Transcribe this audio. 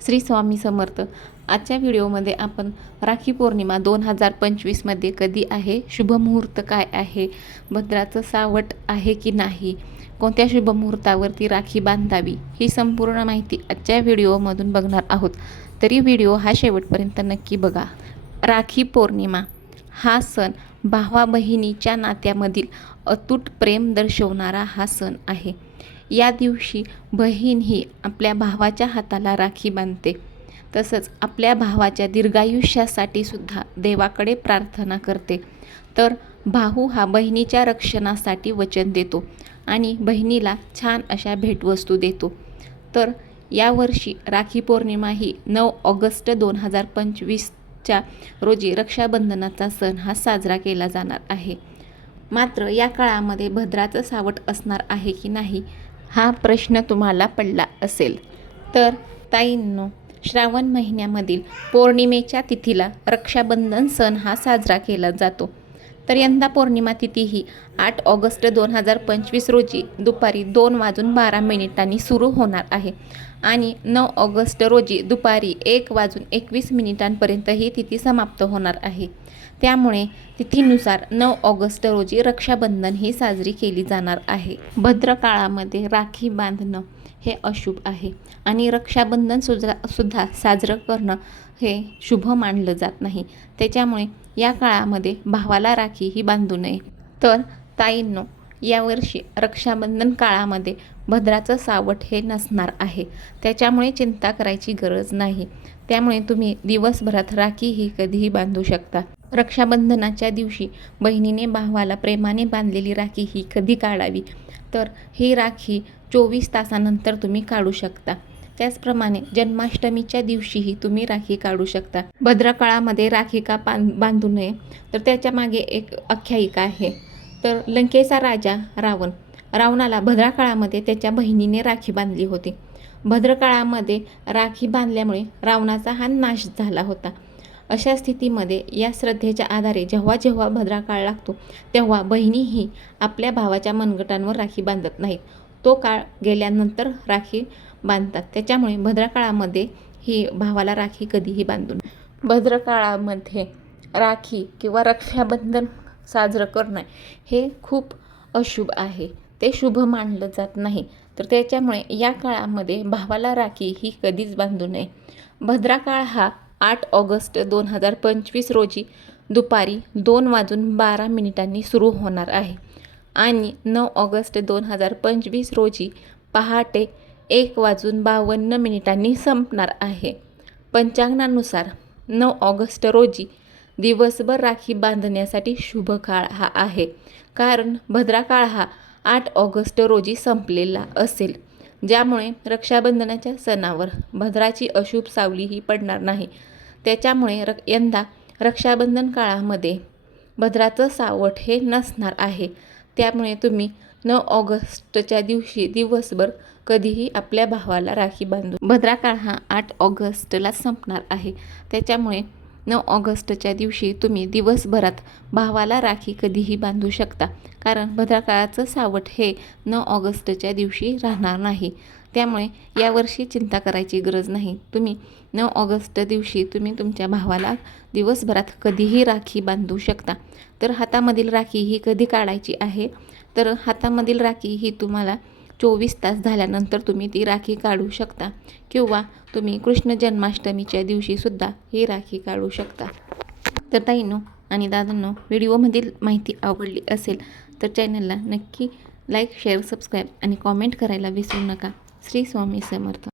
श्री स्वामी समर्थ. आजच्या व्हिडिओमध्ये आपण राखी पौर्णिमा दोन हजार पंचवीसमध्ये कधी आहे? शुभमुहूर्त काय आहे? भद्राचं सावट आहे की नाही? कोणत्या शुभमुहूर्तावरती राखी बांधावी? ही संपूर्ण माहिती आजच्या व्हिडिओमधून बघणार आहोत. तरी व्हिडिओ हा शेवटपर्यंत नक्की बघा. राखी पौर्णिमा. हा सण भावा बहिणीच्या नात्यामधील अतूट प्रेम दर्शवणारा हा सण आहे. या दिवशी बहीण ही आपल्या भावाच्या हाताला राखी बांधते. तसंच आपल्या भावाच्या दीर्घायुष्यासाठी सुद्धा देवाकडे प्रार्थना करते. तर भाऊ हा बहिणीच्या रक्षणासाठी वचन देतो आणि बहिणीला छान अशा भेटवस्तू देतो. तर यावर्षी राखी पौर्णिमा ही नऊ ऑगस्ट दोन हजार पंचवीसच्या रोजी रक्षाबंधनाचा सण हा साजरा केला जाणार आहे. मात्र या काळामध्ये भद्राचं सावट असणार आहे की नाही हा प्रश्न तुम्हाला पडला असेल. तर ताईंनो श्रावण महिन्यामधील पौर्णिमेच्या तिथीला रक्षाबंधन सण हा साजरा केला जातो. तर यंदा पौर्णिमा तिथी ही आठ ऑगस्ट दोन हजार पंचवीस रोजी दुपारी दोन वाजून बारा मिनिटांनी सुरू होणार आहे. आणि नऊ ऑगस्ट रोजी दुपारी एक वाजून एकवीस मिनिटांपर्यंत ही तिथी समाप्त होणार आहे. त्यामुळे तिथीनुसार नऊ ऑगस्ट रोजी रक्षाबंधन ही साजरी केली जाणार आहे. भद्रकाळामध्ये राखी बांधणं हे अशुभ आहे आणि रक्षाबंधन सुद्धा सुद्धा साजरं करणं हे शुभ मानलं जात नाही. त्याच्यामुळे या काळामध्ये भावाला राखी ही बांधू नये. तर ताईंनो यावर्षी रक्षाबंधन काळामध्ये भद्राचं सावट हे नसणार आहे. त्याच्यामुळे चिंता करायची गरज नाही. त्यामुळे तुम्ही दिवसभरात राखी ही कधीही बांधू शकता. रक्षाबंधनाच्या दिवशी बहिणीने भावाला प्रेमाने बांधलेली राखी ही कधी काढावी? तर ही राखी चोवीस तासानंतर तुम्ही काढू शकता. त्याचप्रमाणे जन्माष्टमीच्या दिवशीही तुम्ही राखी काढू शकता. भद्रकाळामध्ये राखी का बांध बांधू नये? तर त्याच्यामागे एक आख्यायिका आहे. तर लंकेचा राजा रावण रावणाला भद्रकाळामध्ये त्याच्या बहिणीने राखी बांधली होती. भद्रकाळामध्ये राखी बांधल्यामुळे रावणाचा हा नाश झाला होता. अशा स्थितीमध्ये या श्रद्धेच्या आधारे जेव्हा जेव्हा भद्राकाळ लागतो तेव्हा बहिणीही आपल्या भावाच्या मनगटांवर राखी बांधत नाहीत. तो काळ गेल्यानंतर राखी बांधतात. त्याच्यामुळे भद्रकाळामध्ये ही भावाला राखी कधीही बांधू भद्रकाळामध्ये राखी किंवा रक्षाबंधन साजरं करणं हे खूप अशुभ आहे. ते शुभ मानलं जात नाही. तर त्याच्यामुळे या काळामध्ये भावाला राखी ही कधीच बांधू नये. भद्राकाळ हा आठ ऑगस्ट दोन हजार पंचवीस रोजी दुपारी दोन वाजून बारा मिनिटांनी सुरू होणार आहे. आणि नऊ ऑगस्ट दोन हजार पंचवीस रोजी पहाटे एक वाजून बावन्न मिनिटांनी संपणार आहे. पंचांगानुसार नऊ ऑगस्ट रोजी दिवसभर राखी बांधण्यासाठी शुभ काळ हा आहे. कारण भद्रा काळ हा आठ ऑगस्ट रोजी संपलेला असेल. ज्यामुळे रक्षाबंधनाच्या सणावर भद्राची अशुभ सावलीही पडणार नाही. त्याच्यामुळे र यंदा रक्षाबंधन काळामध्ये भद्राचं सावट हे नसणार आहे. त्यामुळे तुम्ही नऊ ऑगस्टच्या दिवशी दिवसभर कधीही आपल्या भावाला राखी बांधू. भद्रा काळ हा आठ ऑगस्टला संपणार आहे. त्याच्यामुळे नऊ ऑगस्टच्या दिवशी तुम्ही दिवसभरात भावाला राखी कधीही बांधू शकता. कारण भद्राकाळाचं सावट हे नऊ ऑगस्टच्या दिवशी राहणार नाही. त्यामुळे यावर्षी चिंता करायची गरज नाही. तुम्ही नऊ ऑगस्ट दिवशी तुम्ही तुमच्या भावाला दिवसभरात कधीही राखी बांधू शकता. तर हातामधील राखी ही कधी काढायची आहे? तर हातामधील राखी ही तुम्हाला चोवीस तास झाल्यानंतर तुम्ही ती राखी काढू शकता किंवा तुम्ही कृष्ण जन्माष्टमीच्या दिवशीसुद्धा ही राखी काढू शकता. तर ताईंनो आणि दादांनो व्हिडिओमधील माहिती आवडली असेल तर चॅनलला नक्की लाईक शेअर सबस्क्राईब आणि कॉमेंट करायला विसरू नका. श्री स्वामी समर्थ.